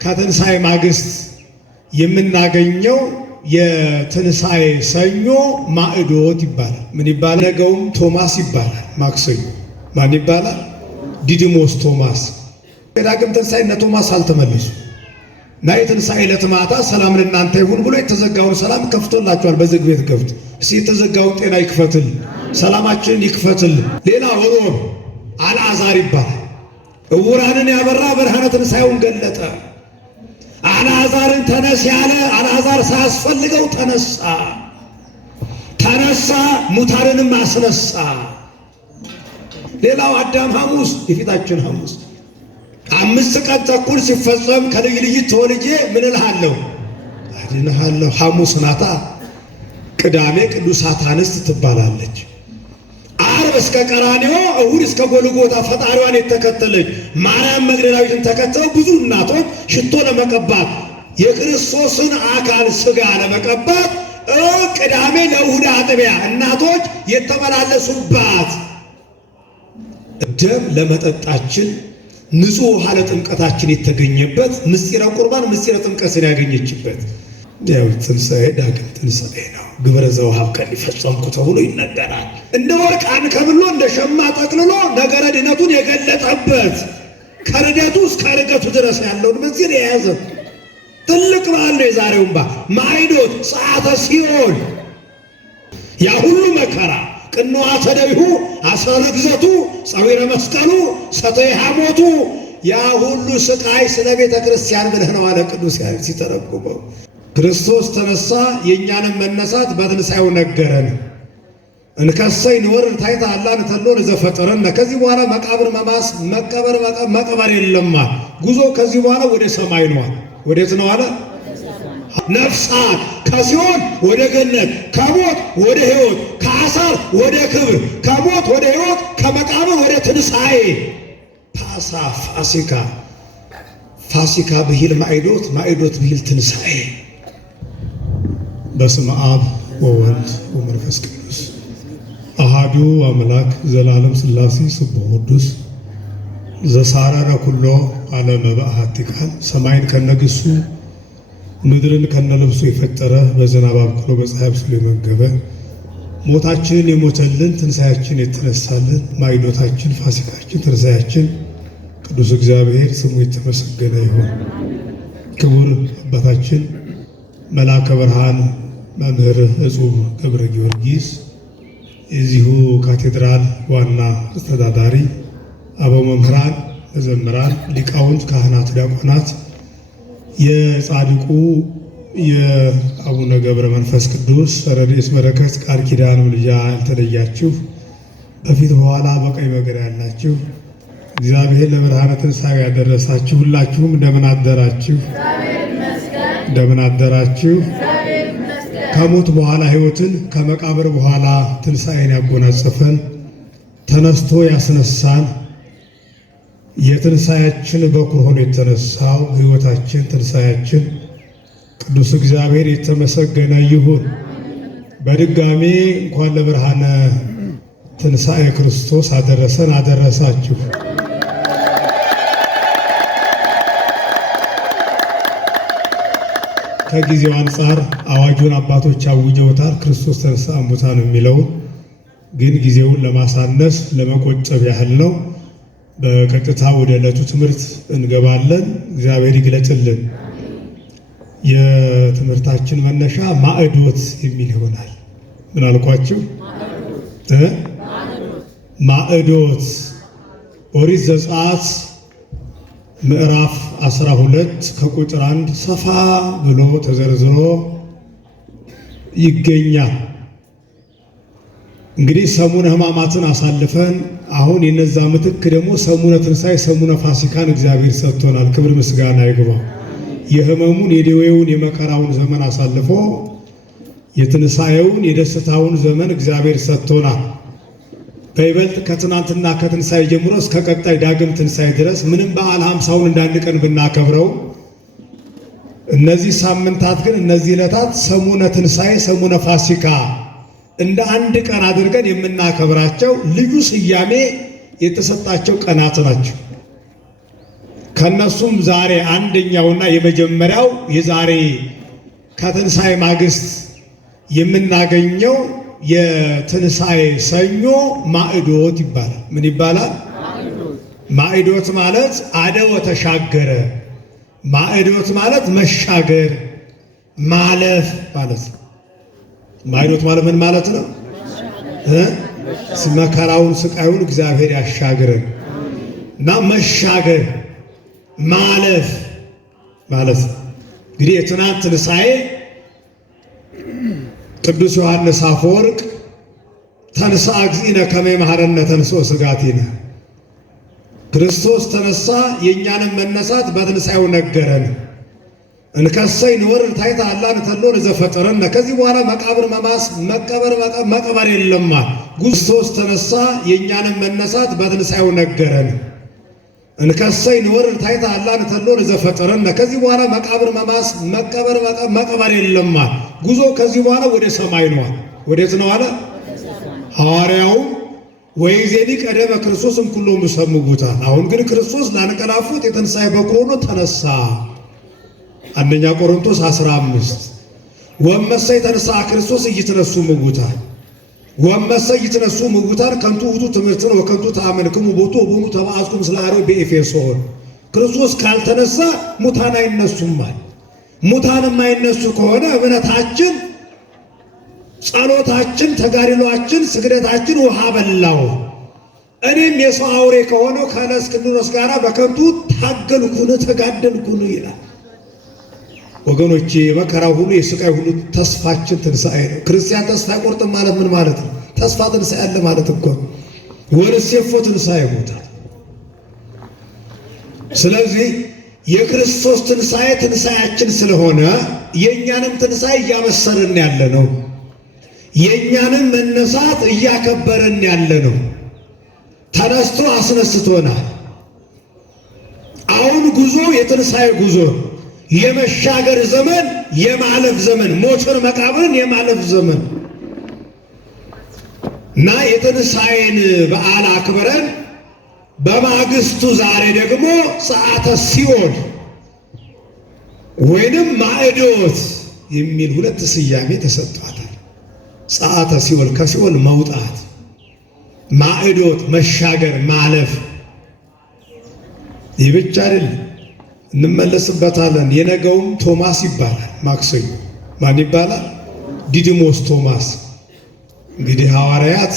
ከትንሣኤ ማግስት የምናገኘው የትንሣኤ ሰኞ ማዕዶት ይባላል። ምን ይባላል? ነገውም ቶማስ ይባላል። ማክሰኞ ማን ይባላል? ዲዲሞስ ቶማስ። የዳግም ትንሣኤ እነ ቶማስ አልተመለሱ እና የትንሣኤ ዕለት ማታ ሰላም ለእናንተ ይሁን ብሎ የተዘጋውን ሰላም ከፍቶላቸዋል። በዝግ ቤት ገብቶ እስቲ የተዘጋውን ጤና ይክፈትል፣ ሰላማችንን ይክፈትል። ሌላ ወሮን አልዓዛር ይባላል። ዕውራንን ያበራ ብርሃነ ትንሣኤውን ገለጠ። አልዓዛርን ተነስ ያለ አልዓዛር ሳያስፈልገው ተነሳ። ሙታንንም አስነሳ። ሌላው አዳም ሐሙስ፣ የፊታችን ሐሙስ 5 ቀን ተኩል ሲፈጸም ከልጅ ልጅ ተወልጄ ምን እልሃለሁ አድንሃለሁ። ሐሙስ ናታ። ቅዳሜ ቅዱሳት አንስት ትባላለች። ዓርብ እስከ ቀራንዮ፣ እሁድ እስከ ጎልጎታ ፈጣሪዋን የተከተለች ማርያም መግደላዊትን ተከተለው ብዙ እናቶች ሽቶ ለመቀባት የክርስቶስን አካል ሥጋ ለመቀባት ቅዳሜ ለእሁድ አጥቢያ እናቶች የተመላለሱባት ደም ለመጠጣችን ንጹሕ ውሃ ለጥምቀታችን የተገኘበት ምስጢረ ቁርባን ምስጢረ ጥምቀትን ያገኘችበት ያው ትንሣኤ ዳግም ትንሣኤ ነው። ግብረ ዘወሀብ ቀን ሊፈጸምኩ ተብሎ ይነገራል። እንደ ወርቅ አንከብሎ እንደ ሸማ ጠቅልሎ ነገረ ድነቱን የገለጠበት ከርደቱ እስከ ርገቱ ድረስ ያለውን ምስጢር የያዘ ትልቅ በዓል ነው። የዛሬውን በዓል ማዕዶት ሰዓተ ሲኦል ያ ሁሉ መከራ ቅንዋተ ደቢሁ አስረ ርግዘቱ ጸዊረ መስቀሉ ሰተይ ሐሞቱ ያ ሁሉ ስቃይ ስለ ቤተ ክርስቲያን ብለህ ነው አለ ቅዱስ ያሬድ ሲተረጉመው። ክርስቶስ ተነሳ፣ የእኛንም መነሳት በትንሣኤው ነገረን። እንከሰይ ንወርድ ታሕተ አላ ንተሎ ለዘፈጠረነ። ከዚህ በኋላ መቃብር መማስ መቀበር የለማ። ጉዞ ከዚህ በኋላ ወደ ሰማይ ነዋል። ወዴት ነው አለ? ነፍሳት ከሲኦል ወደ ገነት፣ ከሞት ወደ ሕይወት፣ ከአሳር ወደ ክብር፣ ከሞት ወደ ሕይወት፣ ከመቃብር ወደ ትንሣኤ። ፋሲካ ብሂል ማዕዶት፣ ማዕዶት ብሂል ትንሣኤ። በስመ አብ ወወልድ ወመንፈስ ቅዱስ አሃዱ አምላክ ዘላለም ሥላሴ ስቡሕ ቅዱስ ዘሳረረ ኩሎ ዓለመ በአሐቲ ቃል። ሰማይን ከነግሱ ምድርን ከነልብሱ የፈጠረ በዝናብ አብቅሎ በፀሐይ አብስሎ የመገበ ሞታችንን የሞተልን ትንሣኤያችን የተነሳልን ማዕዶታችን ፋሲካችን ትንሣኤያችን ቅዱስ እግዚአብሔር ስሙ የተመሰገነ ይሁን። ክቡር አባታችን መልአከ ብርሃን መምህር እጹብ ገብረ ጊዮርጊስ የዚሁ ካቴድራል ዋና አስተዳዳሪ፣ አበው መምህራን፣ መዘምራን፣ ሊቃውንት፣ ካህናት፣ ዲያቆናት፣ የጻድቁ የአቡነ ገብረ መንፈስ ቅዱስ ረድኤት በረከት ቃል ኪዳን ምልጃ ያልተለያችሁ በፊት በኋላ በቀኝ በግራ ያላችሁ እግዚአብሔር ለብርሃነ ትንሣኤው ያደረሳችሁ ሁላችሁም እንደምን አደራችሁ? እንደምን አደራችሁ? ከሞት በኋላ ሕይወትን ከመቃብር በኋላ ትንሣኤን ያጎናጸፈን ተነስቶ ያስነሳን የትንሣኤያችን በኩር ሆኖ የተነሳው ሕይወታችን ትንሣኤያችን ቅዱስ እግዚአብሔር የተመሰገነ ይሁን። በድጋሜ እንኳን ለብርሃነ ትንሣኤ ክርስቶስ አደረሰን አደረሳችሁ። ከጊዜው አንጻር አዋጁን አባቶች አውጀውታል። ክርስቶስ ተነሳ እሙታን የሚለውን ግን ጊዜውን ለማሳነስ ለመቆጠብ ያህል ነው። በቀጥታ ወደ ዕለቱ ትምህርት እንገባለን። እግዚአብሔር ይግለጥልን። የትምህርታችን መነሻ ማዕዶት የሚል ይሆናል። ምን አልኳችሁ? ማዕዶት ኦሪት ዘጸአት ምዕራፍ 12 ከቁጥር 1 ሰፋ ብሎ ተዘርዝሮ ይገኛል። እንግዲህ ሰሙነ ሕማማትን አሳልፈን አሁን የነዛ ምትክ ደግሞ ሰሙነ ትንሣኤ ሰሙነ ፋሲካን እግዚአብሔር ሰጥቶናል። ክብር ምስጋና ይግባው። የሕመሙን የደዌውን የመከራውን ዘመን አሳልፎ የትንሣኤውን የደስታውን ዘመን እግዚአብሔር ሰጥቶናል። በይበልጥ ከትናንትና ከትንሣኤ ጀምሮ እስከ ቀጣይ ዳግም ትንሣኤ ድረስ ምንም በዓል 50ውን እንዳንድ ቀን ብናከብረው እነዚህ ሳምንታት ግን እነዚህ ዕለታት ሰሙነ ትንሣኤ ሰሙነ ፋሲካ እንደ አንድ ቀን አድርገን የምናከብራቸው ልዩ ስያሜ የተሰጣቸው ቀናት ናቸው። ከነሱም ዛሬ አንደኛውና የመጀመሪያው የዛሬ ከትንሣኤ ማግስት የምናገኘው የትንሣኤ ሰኞ ማዕዶት ይባላል። ምን ይባላል? ማዕዶት ማለት አደወ ተሻገረ። ማዕዶት ማለት መሻገር ማለፍ ማለት ነው። ማዕዶት ማለት ምን ማለት ነው? መከራውን ስቃዩን እግዚአብሔር ያሻግረን እና መሻገር ማለፍ ማለት ነው። እንግዲህ የትናንት ትንሣኤ ቅዱስ ዮሐንስ አፈወርቅ ተንሥአ እግዚእነ ከመ ይምሐረነ ተንሥኦ ሥጋቲነ፣ ክርስቶስ ተነሳ የእኛንም መነሳት በትንሣኤው ነገረን። እንከሰይ ንወርድ ታሕተ አላ ንተሎ ለዘፈጠረነ፣ ከዚህ በኋላ መቃብር መማስ መቀበር የለማ። ክርስቶስ ተነሳ የእኛንም መነሳት በትንሣኤው ነገረን። እንከሰይ ንወርድ ታሕተ አላ ንተሎ ለዘፈጠረነ፣ ከዚህ በኋላ መቃብር መማስ መቀበር የለማ። ጉዞ ከዚህ በኋላ ወደ ሰማይ ነው። ወዴት ነው አለ ሐዋርያው? ወይዜኒ ቀደመ ክርስቶስ እምኩሎሙ ሰምዑ ሙታን። አሁን ግን ክርስቶስ ላንቀላፉት የትንሣኤ በኩር ሆኖ ተነሳ። አንደኛ ቆሮንቶስ 15 ወመሰይ ተነሳ ክርስቶስ እይትነሱ ሙታን ወመሰይ ይትነሱ ሙታን ከንቱ ውእቱ ትምህርትን ወከንቱ ተአምንክሙ ቦቱ ወቦኑ ተባአስኩም ስለ አርዮስ በኤፌሶን። ክርስቶስ ካልተነሳ ሙታን አይነሱም ማለት። ሙታን የማይነሱ ከሆነ እምነታችን፣ ጸሎታችን፣ ተጋድሏችን፣ ስግደታችን ውሃ በላው። እኔም የሰው አውሬ ከሆነው ከእስክንድሮስ ጋር በከንቱ ታገልኩን ተጋደልኩን ይላል። ወገኖቼ የመከራው ሁሉ የስቃይ ሁሉ ተስፋችን ትንሣኤ ነው። ክርስቲያን ተስፋ አይቆርጥም ማለት ምን ማለት ነው? ተስፋ ትንሣኤ አለ ማለት እኮ ወንሴፎ ትንሣኤ ይሞታል። ስለዚህ የክርስቶስ ትንሣኤ ትንሣኤያችን ስለሆነ የእኛንም ትንሣኤ እያበሰርን ያለ ነው። የእኛንም መነሳት እያከበርን ያለ ነው። ተነስቶ አስነስቶናል። አሁን ጉዞ የትንሣኤ ጉዞ፣ የመሻገር ዘመን፣ የማለፍ ዘመን፣ ሞትን መቃብርን የማለፍ ዘመን እና የትንሣኤን በዓል አክብረን በማግስቱ ዛሬ ደግሞ ሰዓተ ሲኦል ወይንም ማዕዶት የሚል ሁለት ስያሜ ተሰጥቷታል። ሰዓተ ሲኦል ከሲኦል መውጣት፣ ማዕዶት መሻገር ማለፍ። ይህ ብቻ አይደለም፣ እንመለስበታለን። የነገውም ቶማስ ይባላል። ማክሰኞ ማን ይባላል? ዲዲሞስ ቶማስ። እንግዲህ ሐዋርያት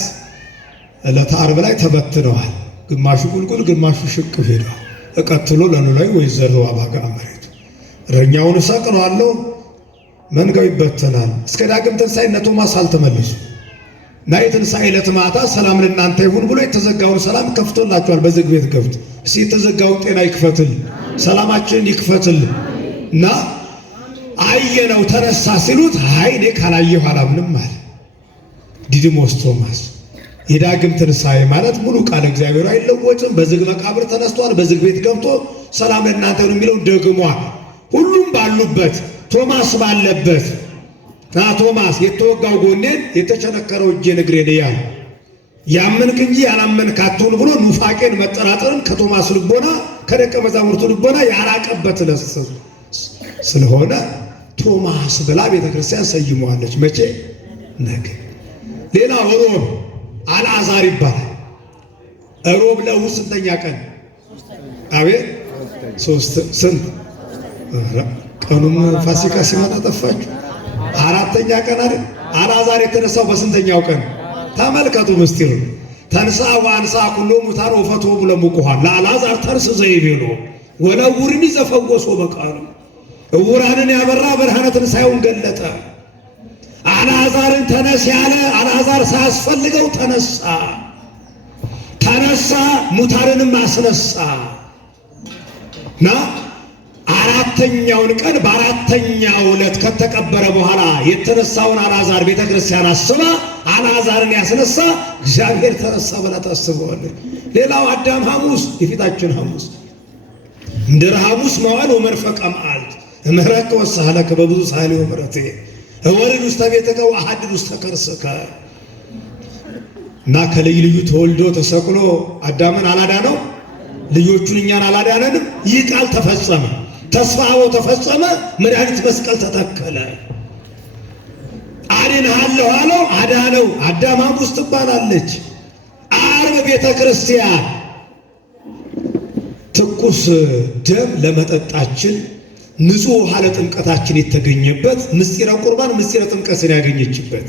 ዕለተ ዓርብ ላይ ተበትነዋል። ግማሹ ቁልቁል ግማሹ ሽቅብ ሄደዋል። እቀትሎ ለኖላዊ ወይዘረው አባጋ መሬቱ እረኛውን እሰቅለዋለሁ መንጋው ይበተናል። እስከ ዳግም ትንሣኤ እነ ቶማስ አልተመለሱ እና የትንሣኤ ዕለት ማታ ሰላም ለእናንተ ይሁን ብሎ የተዘጋውን ሰላም ከፍቶላቸዋል። በዝግ ቤት ገብቶ እስኪ የተዘጋውን ጤና ይክፈትል፣ ሰላማችንን ይክፈትል እና አየነው ተነሳ ሲሉት አይ እኔ ካላየሁ አላምንም አለ ዲዲሞስ ቶማስ። የዳግም ትንሣኤ ማለት ሙሉ ቃል እግዚአብሔር አይለወጥም። በዝግ መቃብር ተነስቷል። በዝግ ቤት ገብቶ ሰላም ለእናንተ ይሁን የሚለው ደግሟል። ሁሉም ባሉበት ቶማስ ባለበት ና ቶማስ የተወጋው ጎኔን የተቸነከረው እጄን እግሬን እያለ ያመንክ እንጂ ያላመንክ አትሁን ብሎ ኑፋቄን መጠራጠርን ከቶማስ ልቦና ከደቀ መዛሙርቱ ልቦና ያራቀበት ዕለት ስለሆነ ቶማስ ብላ ቤተክርስቲያን ሰይመዋለች። መቼ? ነገ። ሌላ ሮብ አልዓዛር ይባላል። ሮብ ለእሑድ ስንተኛ ቀን? አቤት ስንት ቀኑም ፋሲካ ሲመጣ ጠፋችሁ። አራተኛ ቀን አይደል? አልዓዛር የተነሳው በስንተኛው ቀን? ተመልከቱ ምስጢሩ። ተንሥአ ወአንሥአ ኩሎ ሙታን ወፈትሖሙ ለሙቁሃን ለአልዓዛር ተንሥእ ዘይቤሎ ወለዕውርኒ ዘፈወሶ በቃሉ። ዕውራንን ያበራ ብርሃነ ትንሣኤውን ገለጠ። አልዓዛርን ተነስ ያለ አልዓዛር ሳያስፈልገው ተነሳ። ሙታንንም አስነሳ እና አራተኛውን ቀን በአራተኛው ዕለት ከተቀበረ በኋላ የተነሳውን አልዓዛር ቤተ ክርስቲያን አስባ አልዓዛርን ያስነሳ እግዚአብሔር ተነሳ ብላ ታስበዋለች። ሌላው አዳም ሐሙስ፣ የፊታችን ሐሙስ እንድር ሐሙስ መዋዕል ወመንፈቀ መዓልት እምህረከ ወሳህለከ በብዙ ሳህሌ ወምሕረቴ እወርድ ውስተ ቤትከ ወአሐድር ውስተ ከርሥከ እና ከልዩ ልዩ ተወልዶ ተሰቅሎ አዳምን አላዳነው ልጆቹን እኛን አላዳነንም? ይህ ቃል ተፈጸመ። ተስፋው ተፈጸመ። መድኃኒት መስቀል ተተከለ። አድንሃለሁ አለው፣ አዳነው። አዳም ሐሙስ ትባላለች። ዓርብ ቤተ ክርስቲያን ትኩስ ደም ለመጠጣችን ንጹሕ ውሃ ለጥምቀታችን የተገኘበት ምስጢረ ቁርባን ምስጢረ ጥምቀትን ያገኘችበት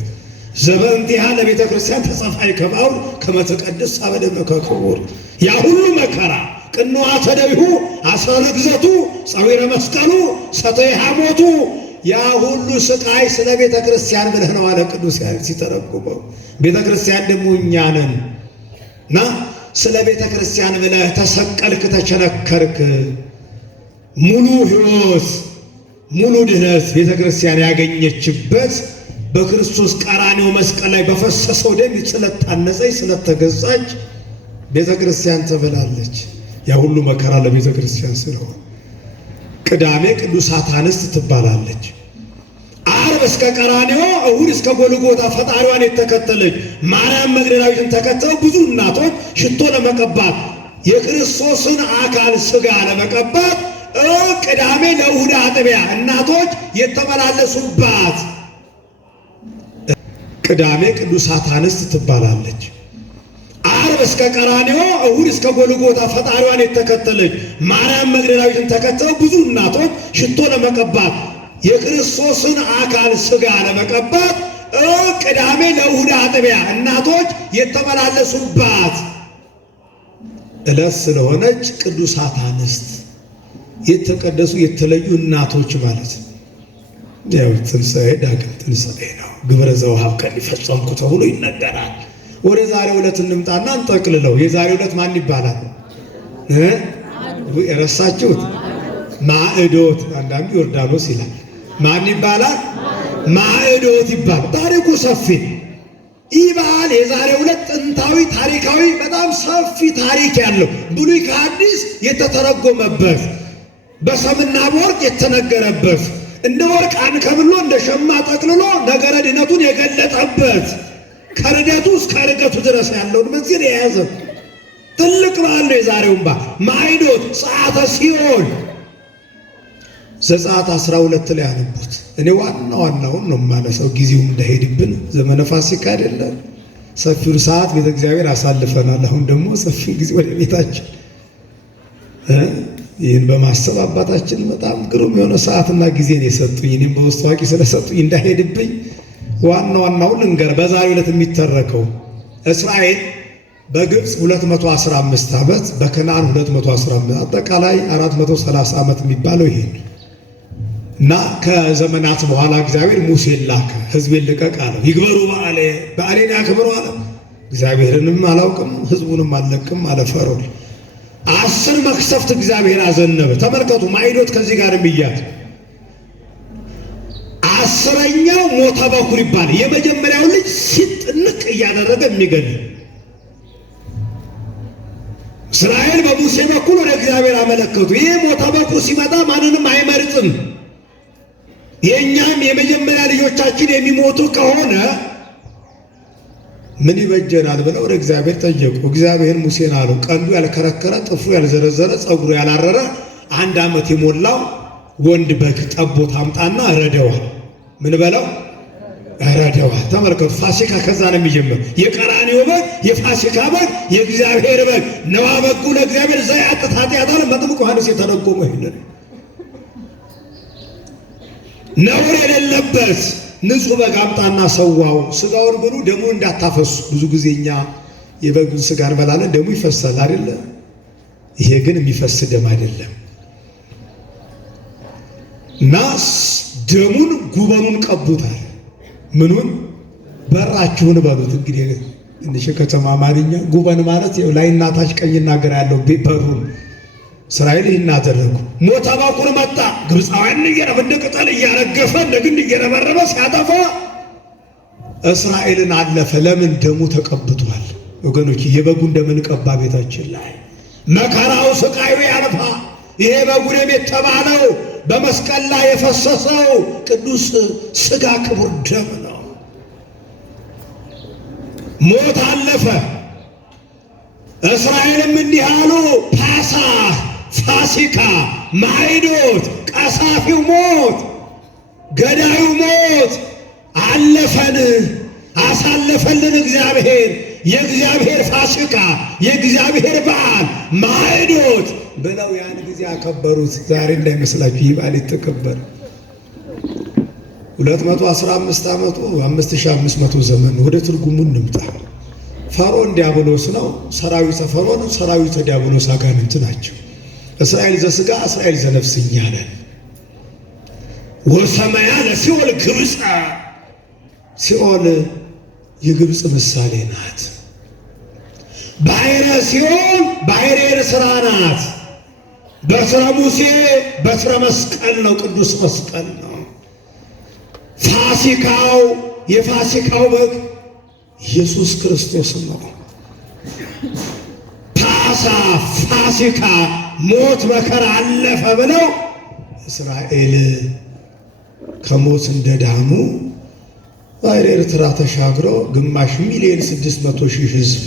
ዘበንቲሃ ለቤተ ክርስቲያን ተጸፋይ ከማውል ከመተቀደስ አበደመ ከክቡር ያ ሁሉ መከራ ቅንዋተ ደቢሁ አስረ ግዘቱ ጸዊረ መስቀሉ ሰተይ ሐሞቱ ያ ሁሉ ስቃይ ስለ ቤተ ክርስቲያን ብለህ ነው አለ ቅዱስ ያሬድ ሲተረጉመው። ቤተ ክርስቲያን ደግሞ እኛ ነን እና ስለ ቤተ ክርስቲያን ብለህ ተሰቀልክ፣ ተቸነከርክ። ሙሉ ሕይወት ሙሉ ድኅነት ቤተ ክርስቲያን ያገኘችበት በክርስቶስ ቀራንዮ መስቀል ላይ በፈሰሰው ደም ስለታነጸች ስለተገዛች ቤተ ክርስቲያን ተብላለች። ያ ሁሉ መከራ ለቤተ ክርስቲያን ስለሆነ ቅዳሜ ቅዱሳት አንስት ትባላለች። ዓርብ እስከ ቀራንዮ፣ እሁድ እስከ ጎልጎታ ፈጣሪዋን የተከተለች ማርያም መግደላዊትን ተከተለው ብዙ እናቶች ሽቶ ለመቀባት የክርስቶስን አካል ሥጋ ለመቀባት ቅዳሜ ለእሁድ አጥቢያ እናቶች የተመላለሱባት ቅዳሜ ቅዱሳት አንስት ትባላለች። ዓርብ እስከ ቀራንዮ፣ እሁድ እስከ ጎልጎታ ፈጣሪዋን የተከተለች ማርያም መግደላዊትን ተከተለው ብዙ እናቶች ሽቶ ለመቀባት የክርስቶስን አካል ሥጋ ለመቀባት ቅዳሜ ለእሁድ አጥቢያ እናቶች የተመላለሱባት ዕለት ስለሆነች ቅዱሳት አንስት የተቀደሱ የተለዩ እናቶች ማለት ነው። ያው ትንሣኤ ዳግም ትንሣኤ ነው። ግብረ ዘወሀብ ቀን ሊፈጸምኩ ተብሎ ይነገራል። ወደ ዛሬው ዕለት እንምጣና እንጠቅልለው። የዛሬው ዕለት ማን ይባላል? ረሳችሁት? ማዕዶት። አንዳንዱ ዮርዳኖስ ይላል። ማን ይባላል? ማዕዶት ይባላል። ታሪኩ ሰፊ። ይህ በዓል የዛሬው ዕለት ጥንታዊ ታሪካዊ በጣም ሰፊ ታሪክ ያለው ብሉይ ከሐዲስ የተተረጎመበት በሰምና በወርቅ የተነገረበት እንደ ወርቅ አንከብሎ እንደ ሸማ ጠቅልሎ ነገረ ድኅነቱን የገለጠበት ከርደቱ እስከ ርገቱ ድረስ ያለውን መዝገብ የያዘ ትልቅ በዓል ነው የዛሬው በዓል። ማዕዶት ጸአተ ሲኦል ዘጸአት 12 ላይ አነቡት። እኔ ዋናውን ነው የማነሳው ጊዜውም እንዳይሄድብን። ዘመነ ፋሲካ አይደለም፣ ሰፊውን ሰዓት ቤተ እግዚአብሔር አሳልፈናል። አሁን ደግሞ ሰፊውን ጊዜ ወደ ቤታችን ይህን በማሰብ አባታችን በጣም ግሩም የሆነ ሰዓትና ጊዜን የሰጡኝ እኔም በውስጥ ታዋቂ ስለሰጡኝ እንዳይሄድብኝ ዋናውን ልንገር። በዛሬው ዕለት የሚተረከው እስራኤል በግብፅ 215 ዓመት በከነዓን 215 አጠቃላይ 430 ዓመት የሚባለው ይሄ እና ከዘመናት በኋላ እግዚአብሔር ሙሴን ላከ። ሕዝቤን ልቀቅ አለው። ይግበሩ በዓሌን ያክብሩ አለ። እግዚአብሔርንም አላውቅም ሕዝቡንም አልለቅም አለ ፈርዖን። 10 መቅሰፍት እግዚአብሔር አዘነበ። ተመልከቱ፣ ማዕዶት ከዚህ ጋር የሚያዝ 10ኛው ሞተ በኩር ይባላል። የመጀመሪያው ልጅ ሲጥንቅ እያደረገ የሚገል እስራኤል በሙሴ በኩል ወደ እግዚአብሔር አመለከቱ። ይሄ ሞተ በኩር ሲመጣ ማንንም አይመርጥም። የእኛም የመጀመሪያ ልጆቻችን የሚሞቱ ከሆነ ምን ይበጀናል ብለው ወደ እግዚአብሔር ጠየቁ። እግዚአብሔር ሙሴን አለው፣ ቀንዱ ያልከረከረ ጥፍሩ ያልዘረዘረ ፀጉሩ ያላረረ 1 ዓመት የሞላው ወንድ በግ ጠቦት አምጣና ረደዋል። ምን በለው? ረደዋል። ተመልከቱ፣ ፋሲካ ከዛ ነው የሚጀምር። የቀራንዮ በግ የፋሲካ በግ የእግዚአብሔር በግ ነዋ በጉ ለእግዚአብሔር ዘያጥት ኃጢአት አለ መጥምቁ ዮሐንስ የተረጎመው ይሄንን ነውር የሌለበት ንጹህ በግ አምጣና ሰዋው። ስጋውን ብሉ፣ ደሙ እንዳታፈሱ። ብዙ ጊዜ እኛ የበጉን ስጋ እንበላለን፣ ደሙ ይፈሳል አይደለ? ይሄ ግን የሚፈስ ደም አይደለም። እና ደሙን ጉበኑን ቀቡታል። ምኑን? በራችሁን በሉት። እንግዲህ ትንሽ ከተማ አማርኛ ጉበን ማለት ላይና ታች ቀኝና ግራ ያለው በሩን እስራኤል ይህን አደረጉ። ሞተ በኩር መጣ። ግብፃውያን እንደ ቅጠል እያረገፈ እንደ ግንድ እየረበረበ ሲያጠፋ እስራኤልን አለፈ። ለምን? ደሙ ተቀብቷል። ወገኖች የበጉ እንደምንቀባ ቤታችን ላይ መከራው ስቃዩ ያልፋ። ይሄ በጉ ደም የተባለው በመስቀል ላይ የፈሰሰው ቅዱስ ሥጋ ክቡር ደም ነው። ሞት አለፈ። እስራኤልም እንዲህ አሉ፣ ፓሳህ ፋሲካ፣ ማዕዶት፣ ቀሳፊው ሞት፣ ገዳዩ ሞት አለፈን፣ አሳለፈልን እግዚአብሔር። የእግዚአብሔር ፋሲካ፣ የእግዚአብሔር በዓል ማዕዶት ብለው ያን ጊዜ አከበሩት። ዛሬ እንዳይመስላችሁ ይህ በዓል የተከበረ 215 ዓመቱ 5500 ዘመን። ወደ ትርጉሙ እንምጣ። ፈርዖን ዲያብሎስ ነው። ሰራዊተ ፈርዖን ሰራዊተ ዲያብሎስ አጋንንት ናቸው። እስራኤል ዘሥጋ እስራኤል ዘነፍስ እኛ ነን። ወሰማያ ለሲኦል ግብፅ፣ ሲኦል የግብፅ ምሳሌ ናት። ባሕረ ሲኦል ባሕረ ኤርትራ ናት። በትረ ሙሴ በትረ መስቀል ነው፣ ቅዱስ መስቀል ነው። ፋሲካው የፋሲካው በግ ኢየሱስ ክርስቶስ ነው። ፓሳ ፋሲካ ሞት መከራ አለፈ ብለው እስራኤል ከሞት እንደዳኑ ባሕረ ኤርትራ ተሻግረው ግማሽ ሚሊዮን 600,000 ሕዝብ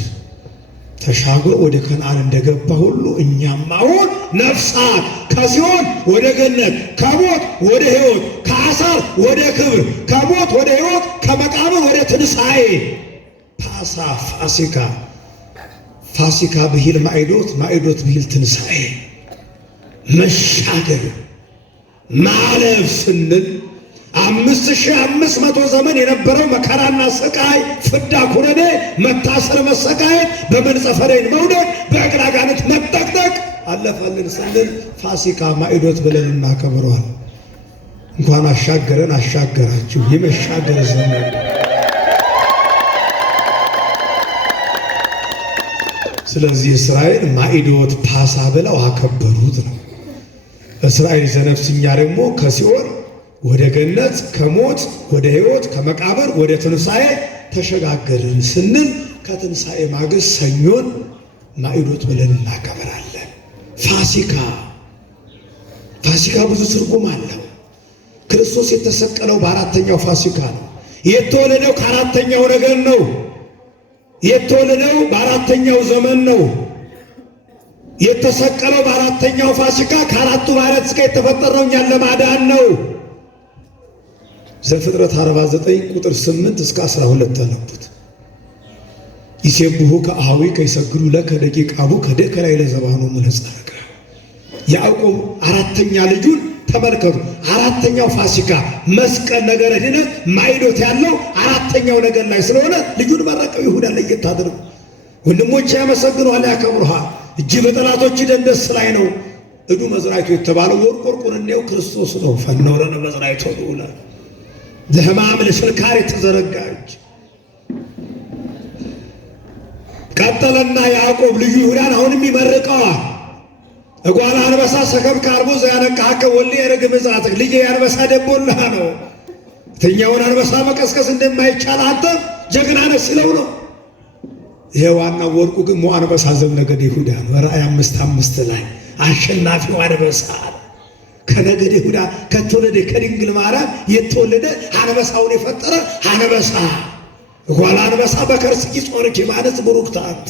ተሻግሮ ወደ ከነዓን እንደገባ ሁሉ እኛም አሁን ነፍሳት ከሲኦል ወደ ገነት፣ ከሞት ወደ ሕይወት፣ ከአሳር ወደ ክብር፣ ከሞት ወደ ሕይወት፣ ከመቃብር ወደ ትንሣኤ። ፓሳ ፋሲካ፣ ፋሲካ ብሂል ማዕዶት፣ ማዕዶት ብሂል ትንሣኤ። መሻገር ማለፍ ስንል 5500 ዘመን የነበረው መከራና ስቃይ፣ ፍዳ ኩነኔ፣ መታሰር፣ መሰቃየት፣ በመንጸፈ ደይን መውደቅ፣ በእግር አጋንንት መጠቅጠቅ አለፈልን ስንል ፋሲካ ማዕዶት ብለን እናከብረዋል። እንኳን አሻገረን አሻገራችሁ። የመሻገር ዘመን ስለዚህ እስራኤል ማዕዶት ፓሳ ብለው አከበሩት ነው። እስራኤል ዘነፍስ እኛ ደግሞ ከሲኦል ወደ ገነት፣ ከሞት ወደ ሕይወት፣ ከመቃብር ወደ ትንሣኤ ተሸጋገርን ስንል ከትንሣኤ ማግስት ሰኞን ማዕዶት ብለን እናከብራለን። ፋሲካ ብዙ ትርጉም አለው። ክርስቶስ የተሰቀለው በአራተኛው ፋሲካ ነው። የተወለደው ከአራተኛው ነገር ነው። የተወለደው በአራተኛው ዘመን ነው። የተሰቀለው በአራተኛው ፋሲካ ከአራቱ ባሕርያት ሥጋ የተፈጠረው እኛን ለማዳን ነው። ዘፍጥረት 49 ቁጥር 8 እስከ 12 ተነቡት። ይሴብሑ ከአኀዊ ከይሰግዱ ለከ ደቂቀ አቡከ ደከ ላዕለ ዘባኑ እምነጸርከ። ያዕቆብ አራተኛ ልጁን ተመልከቱ። አራተኛው ፋሲካ መስቀል ነገረ ድነት ማዕዶት ያለው አራተኛው ነገር ላይ ስለሆነ ልጁን መረቀው። ይሁዳ ለየት አድርጉ። ወንድሞቼ ያመሰግኑሃል፣ ያከብሩሃል። እጅ በጠላቶች ደንደስ ላይ ነው። እዱ መዝራይቱ የተባለው ወርቅ ወርቁን እንየው ክርስቶስ ነው። ፈነወረነ መዝራይቱ ይውላ ለሕማም ለስልካር የተዘረጋ እጅ። ቀጠለና ያዕቆብ ልጁ ይሁዳን አሁንም ይመርቀዋል። እጓለ አንበሳ ሰከብ ከአርቦ ዘያነቃከ ወልደ የርግብ ሕፃትህ፣ ልጄ የአንበሳ ደቦልህ ነው። የትኛውን አንበሳ መቀስቀስ እንደማይቻል አንተ ጀግና ነህ ሲለው ነው። ይሄ ዋናው ወርቁ ግን ሞ አንበሳ ዘእምነገደ ይሁዳ ነው። ራእይ 5:5 ላይ አሸናፊው አንበሳ ከነገደ ይሁዳ ከተወለደ ከድንግል ማርያም የተወለደ አንበሳውን የፈጠረ አንበሳ። እጓለ አንበሳ በከርስኪ ጾርኪ ማለት ቡሩክት አንቲ፣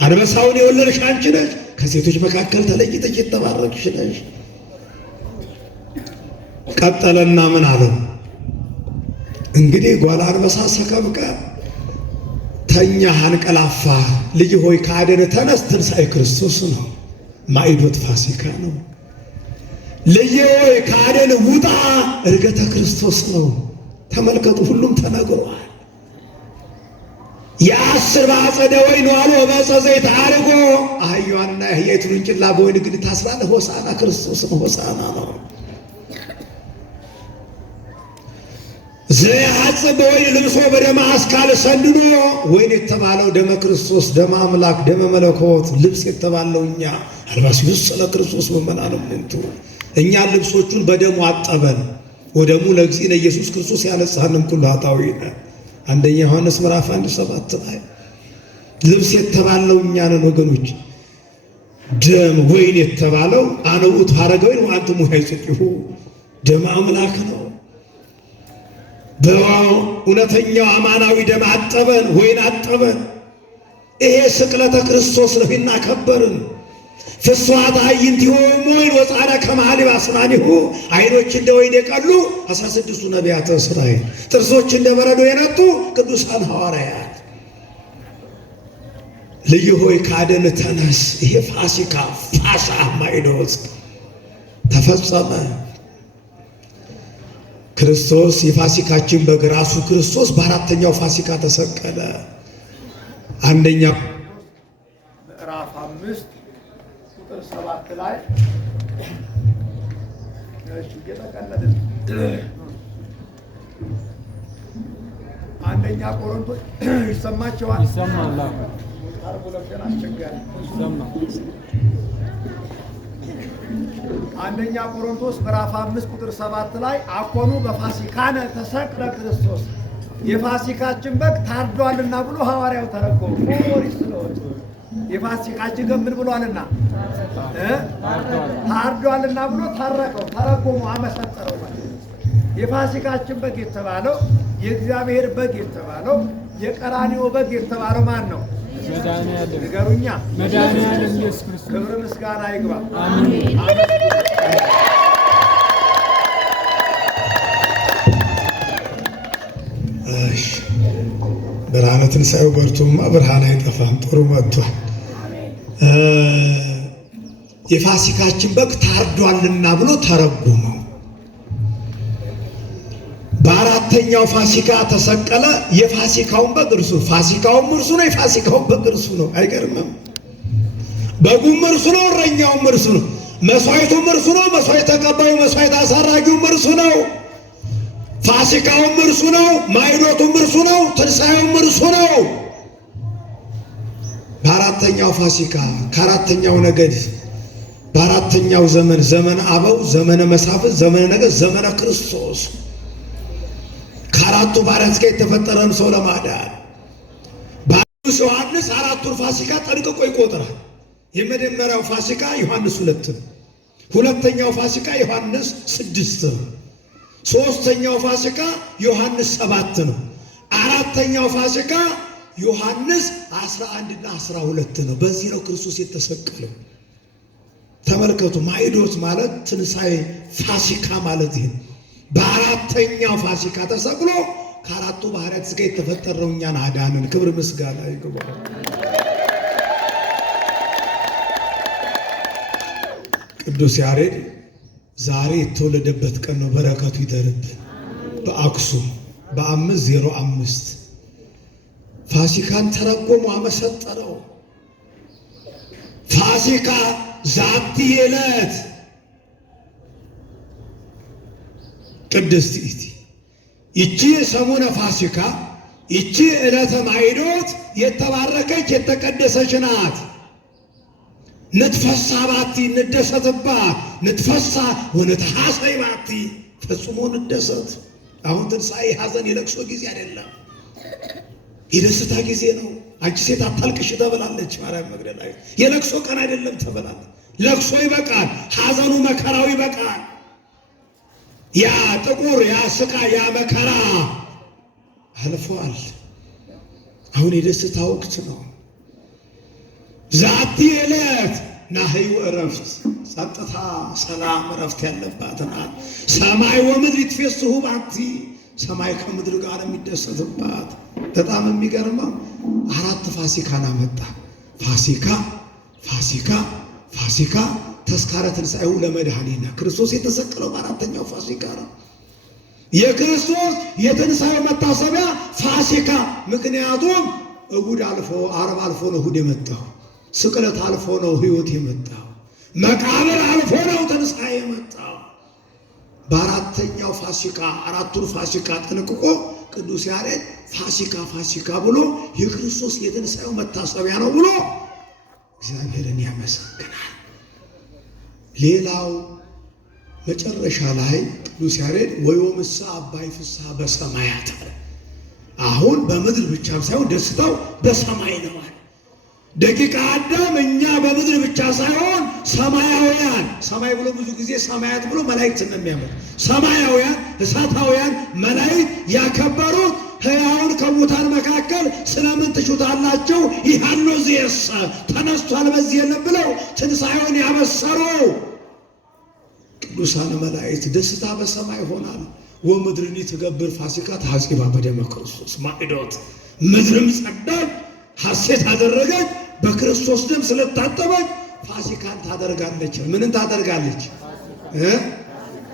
አንበሳውን የወለድሽ አንቺ ነሽ፣ ከሴቶች መካከል ተለይተሽ የተባረክሽ ነሽ። ቀጠለና ምን አለው እንግዲህ እጓለ አንበሳ ሰከብከ ተኛ አንቀላፋ፣ ልጅ ሆይ ከአደን ተነስ፣ ትንሣኤ ክርስቶስ ነው። ማዕዶት ፋሲካ ነው። ልጅ ሆይ ከአደን ውጣ፣ ዕርገተ ክርስቶስ ነው። ተመልከቱ፣ ሁሉም ተነግሯል። የአስር በአጸደ ወይን ዋሎ በዕፀ ዘይት አርጎ አህያዋንና የአህያይቱን ውርንጭላ በወይን ግንድ ታስራለህ። ሆሳዕና ክርስቶስ ነው። ሆሳዕና ነው። ዘያሐጽብ በወይን ልብሶ በደመ አስካል ሰንድኖ፣ ወይን የተባለው ደመ ክርስቶስ፣ ደመ አምላክ፣ ደመ መለኮት፣ ልብስ የተባለው እኛ አልባሲሁ ለክርስቶስ ምእመናን እሙንቱ፣ እኛ ልብሶቹን በደሙ አጠበን። ወደሙ ለእግዚእነ ኢየሱስ ክርስቶስ ያነጻንም ኩሉ ኃጣውኢነ። አንደኛ ዮሐንስ ምዕራፍ 1:7 ላይ ልብስ የተባለው እኛ ነን ወገኖች። ደም ወይን የተባለው አነ ውእቱ ሐረገ ወይን ወአንትሙ ኃይጽቂሁ፣ ደመ አምላክ ነው። በእውነተኛው አማናዊ ደም አጠበን፣ ወይን አጠበን። ይሄ ስቅለተ ክርስቶስ ነው እናከበርን። ፍስዋት አዕይንቲሆሙ ወይን ወጻነ ከመሃሊበ አስናኒሁ አይኖች እንደ ወይን የቀሉ 16ቱ ነቢያተ እስራኤል፣ ጥርሶች እንደ በረዶ የነጡ ቅዱሳን ሐዋርያት። ልጅ ሆይ ከአደን ተነስ። ይሄ ፋሲካ ፋሳ ማይዶት ተፈጸመ። ክርስቶስ የፋሲካችን በግ ራሱ ክርስቶስ በአራተኛው ፋሲካ ተሰቀለ። አንደኛ ምዕራፍ 5 ቁጥር 7 ላይ አንደኛ ቆሮንቶስ ይሰማቸዋል። ይሰማል። አንደኛ ቆሮንቶስ ምዕራፍ 5 ቁጥር 7 ላይ አኮኑ በፋሲካነ ተሰቅለ ክርስቶስ የፋሲካችን በግ ታርዷልና ብሎ ሐዋርያው ተረጎመ። ኦሪት ስለሆነ የፋሲካችን በግ ምን ብሏልና ታርዷልና ብሎ ተረጎሙ፣ አመሰጠረው ማለት ነው። የፋሲካችን በግ የተባለው የእግዚአብሔር በግ የተባለው የቀራንዮ በግ የተባለው ማን ነው? መድኃኒዓለም። ንገሩኛ። መድኃኒዓለም ኢየሱስ ክርስቶስ። ክብር ምስጋና ይግባ። አሜን። ብርሃነ ትንሣኤው በርቱማ ብርሃን አይጠፋም። ጥሩ መጥቷል። የፋሲካችን በግ ታርዷልና ብሎ ተረጎመው። በአራተኛው ፋሲካ ተሰቀለ። የፋሲካውን በግ እርሱ፣ ፋሲካውም እርሱ ነው፣ የፋሲካውን በግ እርሱ ነው። አይገርምም? በጉም እርሱ ነው፣ እረኛውም እርሱ ነው፣ መስዋዕቱም እርሱ ነው፣ መስዋዕት ተቀባዩ መስዋዕት አሳራጊውም እርሱ ነው። ፋሲካውም እርሱ ነው፣ ማዕዶቱም እርሱ ነው፣ ትንሣኤውም እርሱ ነው። በአራተኛው ፋሲካ ከአራተኛው ነገድ በአራተኛው ዘመን ዘመነ አበው፣ ዘመነ መሳፍንት፣ ዘመነ ነገሥት፣ ዘመነ ክርስቶስ ከአራቱ ባሪያት ጋር የተፈጠረን ሰው ለማዳን በቅዱስ ዮሐንስ አራቱን ፋሲካ ጠንቅቆ ይቆጥራል። የመጀመሪያው ፋሲካ ዮሐንስ 2 ነው። ሁለተኛው ፋሲካ ዮሐንስ 6 ነው። ሶስተኛው ፋሲካ ዮሐንስ 7 ነው። አራተኛው ፋሲካ ዮሐንስ 11 እና 12 ነው። በዚህ ነው ክርስቶስ የተሰቀለው። ተመልከቱ። ማዕዶት ማለት ትንሣኤ፣ ፋሲካ ማለት ይሄ። በአራተኛው ፋሲካ ተሰቅሎ ከአራቱ ባህርያት ጋር የተፈጠረው እኛን አዳንን። ክብር ምስጋና ይግባው። ቅዱስ ያሬድ ዛሬ የተወለደበት ቀን ነው። በረከቱ ይደርብን። በአክሱም በ505 ፋሲካን ተረጎሙ፣ አመሰጠረው። ፋሲካ ዛቲ ዕለት ቅድስት ኢቲ፣ ይቺ ሰሙነ ፋሲካ፣ ይቺ ዕለተ ማዕዶት የተባረከች የተቀደሰች ናት። ንትፈሳ ባቲ፣ እንደሰትባት። ንትፈሳ ወነትሐሰይ ባቲ፣ ፈጽሞ እንደሰት። አሁን ትንሣኤ ሐዘን የለቅሶ ጊዜ አይደለም፣ የደስታ ጊዜ ነው። አንቺ ሴት አታልቅሽ ተብላለች ማርያም መግደላዊት። የለቅሶ ቀን አይደለም ተብላለች። ለቅሶ ይበቃል፣ ሐዘኑ መከራው ይበቃል። ያ ጥቁር ያ ስቃይ ያ መከራ አልፏል። አሁን የደስታ ወቅት ነው። ዛቲ ዕለት ናህዩ ዕረፍት፣ ጸጥታ፣ ሰላም፣ ዕረፍት ያለባት ናት። ሰማይ ወምድር ይትፌስሑ ባቲ፣ ሰማይ ከምድር ጋር የሚደሰትባት። በጣም የሚገርመው 4 ፋሲካን አመጣ። ፋሲካ ፋሲካ ፋሲካ ተስካረ ትንሣኤሁ ለመድኃኒነ። ክርስቶስ የተሰቀለው በአራተኛው ፋሲካ ነው። የክርስቶስ የትንሣኤው መታሰቢያ ፋሲካ። ምክንያቱም እሁድ አልፎ ዓርብ አልፎ ነው እሁድ የመጣው። ስቅለት አልፎ ነው ሕይወት የመጣው። መቃብር አልፎ ነው ትንሣኤ የመጣው። በአራተኛው ፋሲካ አራቱን ፋሲካ ጠንቅቆ ቅዱስ ያሬድ ፋሲካ ፋሲካ ብሎ የክርስቶስ የትንሣኤው መታሰቢያ ነው ብሎ እግዚአብሔርን ያመሰግናል። ሌላው መጨረሻ ላይ ቅዱስ ያሬድ ወዮምሳ አባይ ፍስሐ በሰማያት አለ። አሁን በምድር ብቻም ሳይሆን ደስታው በሰማይ ነው። ደቂቀ አዳም እኛ በምድር ብቻ ሳይሆን ሰማያውያን፣ ሰማይ ብሎ ብዙ ጊዜ ሰማያት ብሎ መላእክት ነው የሚያመጡ። ሰማያውያን እሳታውያን መላእክት ያከበሩት ሕያውን ከሙታን መካከል ስለምን ትሹታላችሁ? ይሃሎ ዘየሰ ተነስቷል በዚህ የለም ብለው ትንሣኤውን ያበሰሩ ቅዱሳን መላእክት ደስታ በሰማይ ይሆናል። ወምድርኒ ትገብር ፋሲካ ተሐጺባ በደመ ክርስቶስ ማዕዶት ምድርም ጸዳች፣ ሐሴት አደረገች፣ በክርስቶስ ደም ስለታጠበች ፋሲካን ታደርጋለች። ምንን ታደርጋለች?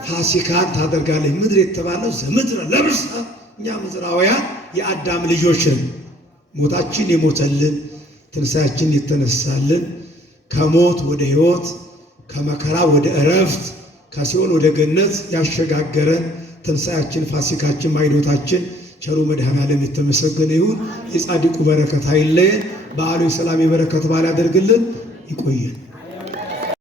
ፋሲካን ታደርጋለች። ምድር የተባለው ዘምድረ ለብሰ እኛ ምድራውያን የአዳም ልጆች ነን። ሞታችን የሞተልን፣ ትንሣኤያችን የተነሳልን፣ ከሞት ወደ ሕይወት ከመከራ ወደ ዕረፍት ከሲኦል ወደ ገነት ያሸጋገረን ትንሣኤያችን፣ ፋሲካችን፣ ማዕዶታችን ቸሩ መድኃኔዓለም የተመሰገነ ይሁን። የጻድቁ በረከት አይለየን። በዓሉ የሰላም የበረከት በዓል ያደርግልን። ይቆየን።